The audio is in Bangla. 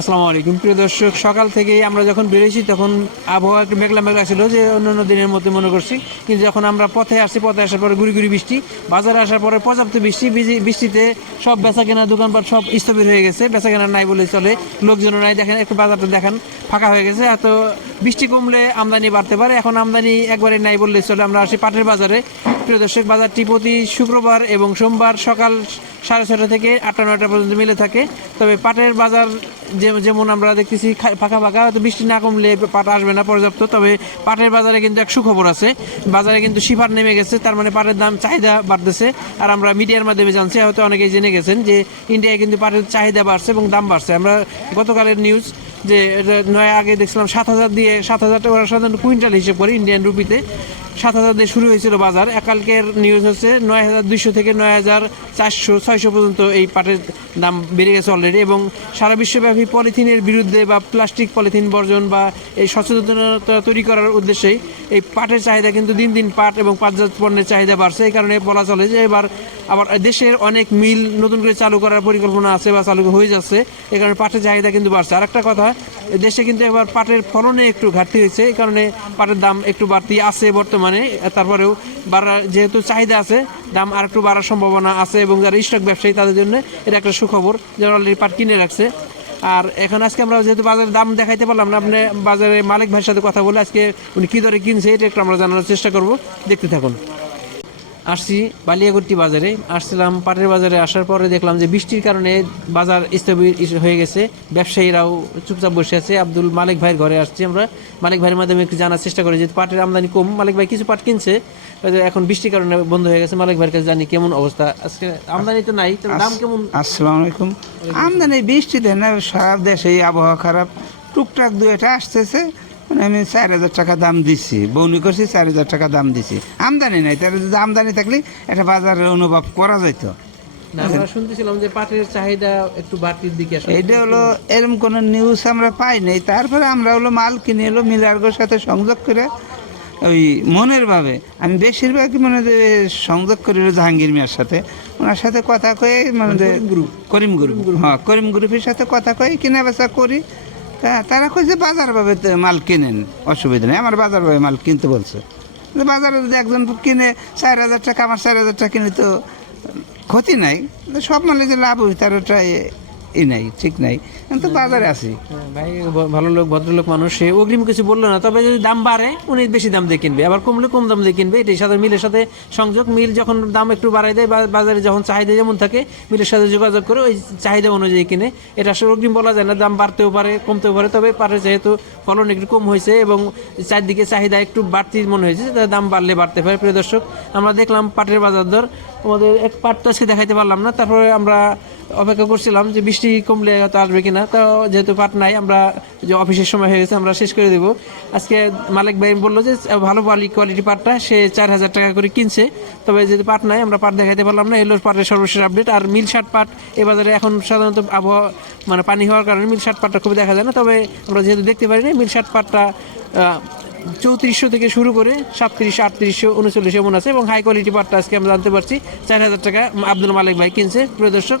আসসালামু আলাইকুম। প্রিয় দর্শক, সকাল থেকেই আমরা যখন বেরিয়েছি, তখন আবহাওয়া একটু মেঘলা মেঘলা ছিল, যে অন্যান্য দিনের মধ্যে মনে করছি। কিন্তু যখন আমরা পথে আসছি, পথে আসার পরে গুড়ি গুড়ি বৃষ্টি, বাজারে আসার পরে পর্যাপ্ত বৃষ্টি বৃষ্টি- বৃষ্টিতে সব বেচা কেনা দোকানপাট সব স্থবির হয়ে গেছে। বেচা কেনা নাই বলে চলে লোকজন নাই, দেখেন, একটু বাজারটা দেখেন, ফাঁকা হয়ে গেছে। এত বৃষ্টি কমলে আমদানি বাড়তে পারে। এখন আমদানি একবারে নাই বললে চলে। আমরা আসি পাটের বাজারে। প্রিয় দর্শক, বাজারটি প্রতি শুক্রবার এবং সোমবার সকাল সাড়ে ছটা থেকে আটটা নয়টা পর্যন্ত মিলে থাকে। তবে পাটের বাজার যেমন আমরা দেখতেছি ফাঁকা ফাঁকা, হয়তো বৃষ্টি না কমলে পাট আসবে না পর্যাপ্ত। তবে পাটের বাজারে কিন্তু এক সুখবর আছে। বাজারে কিন্তু শিফার নেমে গেছে, তার মানে পাটের দাম, চাহিদা বাড়তেছে। আর আমরা মিডিয়ার মাধ্যমে জানছি, হয়তো অনেকেই জেনে গেছেন যে ইন্ডিয়ায় কিন্তু পাটের চাহিদা বাড়ছে এবং দাম বাড়ছে। আমরা গতকালের নিউজ যে নয়, আগে দেখছিলাম সাত হাজার দিয়ে, সাত হাজার টাকা সাধারণত কুইন্টাল হিসেব করে ইন্ডিয়ান রুপিতে সাত হাজার দিয়ে শুরু হয়েছিল বাজার। একালকের নিউজ হচ্ছে নয় হাজার দুইশো থেকে নয় হাজার চারশো, ছয়শো পর্যন্ত এই পাটের দাম বেড়ে গেছে অলরেডি এবং সারা বিশ্বব্যাপী পলিথিনের বিরুদ্ধে বা প্লাস্টিক পলিথিন বর্জন বা এই সচেতনতা তৈরি করার উদ্দেশ্যেই এই পাটের চাহিদা কিন্তু দিন দিন পাট এবং পাটজাত পণ্যের চাহিদা বাড়ছে। এই কারণে বলা চলে যে এবার আবার দেশের অনেক মিল নতুন করে চালু করার পরিকল্পনা আছে বা চালু হয়ে যাচ্ছে এই কারণে পাটের চাহিদা কিন্তু বাড়ছে। আর একটা কথা, দেশে কিন্তু এবার পাটের ফলনে একটু ঘাটতি হয়েছে এই কারণে পাটের দাম একটু বাড়তি আছে বর্তমানে। তারপরেও বাড়া যেহেতু চাহিদা আছে, দাম আর একটু বাড়ার সম্ভাবনা আছে এবং যারা স্টক ব্যবসায়ী তাদের জন্য এটা একটা সুখবর যারা অলরেডি পাট কিনে রাখছে। আর এখন আজকে আমরা যেহেতু বাজারের দাম দেখাইতে পারলাম না, আপনি বাজারে মালিক ভাইয়ের সাথে কথা বলে আজকে উনি কী দরে কিনছে, এটা একটু আমরা জানার চেষ্টা করব। দেখতে থাকুন। আসছি বালিয়াগুট্টি বাজারে। আসছিলাম পাটের বাজারে আসার পরে দেখলাম যে বৃষ্টির কারণে বাজার স্থবির হয়ে গেছে। ব্যবসায়ীরাও চুপচাপ বসে আছে। আব্দুল মালিক ভাইয়ের ঘরে আসছি আমরা। মালিক ভাইয়ের মাধ্যমে একটু জানার চেষ্টা করি যে পাটের আমদানি কম। মালিক ভাই কিছু পাট কিনছে এখন বৃষ্টির কারণে বন্ধ হয়ে গেছে। মালিক ভাইয়ের কাছে জানি কেমন অবস্থা। আজকে আমদানি তো নাই তবে দাম কেমন? আসসালামু আলাইকুম। আমদানি বৃষ্টিতে না সারা দেশে আবহাওয়া খারাপ। টুকটাক দু এটা আসতেছে। মানে আমি চার হাজার টাকা দাম দিচ্ছি বৌনি করছি চার হাজার টাকা দাম দিচ্ছি আমদানি নাই তাহলে যদি আমদানি থাকলে একটা বাজারের অনুভব করা যেত আমরা শুনতেছিলাম যে পাটের চাহিদা একটু বাড়তির দিকে আসলে। হলো এরকম কোনো নিউজ আমরা পাই নাই। তারপরে আমরা হলো মাল কিনে এলো মিলার্গোর সাথে সংযোগ করে ওই মনের ভাবে। আমি বেশিরভাগই মানে সংযোগ করি জাহাঙ্গীর মিয়ার সাথে। ওনার সাথে কথা কয়ে মানে করিম গ্রুপ হ্যাঁ করিম গ্রুপের সাথে কথা কয়ে কেনা বেচা করি। তা তারা কইছে বাজার ভাবে তো মাল কিনেন, অসুবিধা নেই। আমার বাজার ভাবে মাল কিনতে বলছে। বাজারে যদি একজন কিনে, চার হাজার টাকা, আমার চার হাজার টাকা কিনে তো ক্ষতি নাই। সব মালে যে লাভ হয় তার ওটা ই নাই ঠিক নাই। কিন্তু বাজারে আছি। ভাই ভালো লোক ভদ্রলোক মানুষ সে অগ্রিম কিছু বলল না তবে যদি দাম বাড়ে উনি বেশি দাম দিয়ে কিনবে। আবার কমলে কম দাম দিয়ে কিনবে এটাই সাথে মিলের সাথে সংযোগ। মিল যখন দাম একটু বাড়াই দেয় বা বাজারে যখন চাহিদা যেমন থাকে মিলের সাথে যোগাযোগ করে ওই চাহিদা অনুযায়ী কিনে। এটা আসলে অগ্রিম বলা যায় না দাম বাড়তেও পারে কমতেও পারে তবে পারে যেহেতু ফলন একটু কম হয়েছে এবং চারদিকে চাহিদা একটু বাড়তি মনে হয়েছে তার দাম বাড়লে বাড়তে পারে। প্রিয় দর্শক আমরা দেখলাম পাটের বাজার দর। আমাদের এক পাট তো আজকে দেখাইতে পারলাম না তারপরে আমরা অপেক্ষা করছিলাম যে বৃষ্টি কমলে হয়তো আসবে কিনা। তো যেহেতু পাট নাই, আমরা যে অফিসের সময় হয়ে গেছে, আমরা শেষ করে দেব। আজকে মালিক ভাই বলল যে, ভালো কোয়ালিটি পাটটা সে চার হাজার টাকা করে কিনছে। তবে যেহেতু পাট নাই, আমরা পাট দেখাইতে পারলাম না। এলো পাটের সর্বশেষ আপডেট আর মিল শার্ট পাট এ বাজারে এখন সাধারণত আবহাওয়া মানে পানি হওয়ার কারণে মিল শার্ট পাটটা খুব দেখা যায় না। তবে আমরা যেহেতু দেখতে পারি না, মিল শার্ট পাটটা চৌত্রিশশো থেকে শুরু করে সাতত্রিশশো আটত্রিশশো উনচল্লিশ এমন আছে এবং হাই কোয়ালিটি পাটটা আজকে আমরা জানতে পারছি। চার হাজার টাকা আব্দুল মালিক ভাই কিনছে। প্রিয় দর্শক